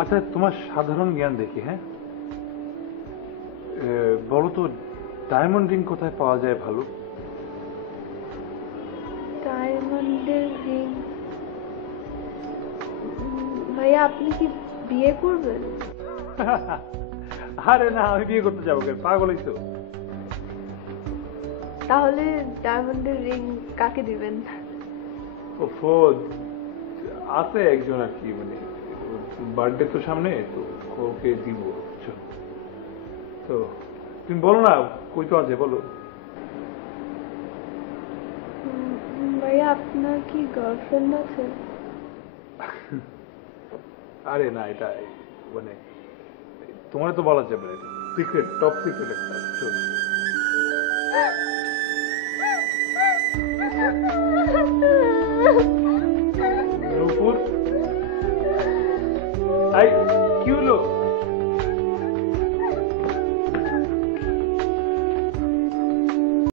আচ্ছা তোমার সাধারণ জ্ঞান দেখি, হ্যাঁ বলো তো ডায়মন্ড রিং কোথায় পাওয়া যায় ভালো? ডায়মন্ডের রিং? ভাইয়া আপনি কি বিয়ে করবেন? আরে না, আমি বিয়ে করতে যাবো কেন, পাগলই তো। তাহলে ডায়মন্ডের রিং কাকে দিবেন? ওফো, আছে একজন আর কি, মানে বার্থডে তো সামনে, তো ওকে দিব, বুঝছো? তো তুমি বলো না, কই তো আছে বলো। ভাইয়া আপনার কি গার্লফ্রেন্ড আছে? আরে না, এটা মানে তোমার তো বলা যাবে না, সিক্রেট, টপ সিক্রেট একটা, বুঝছো? উপর, আই কি হলো?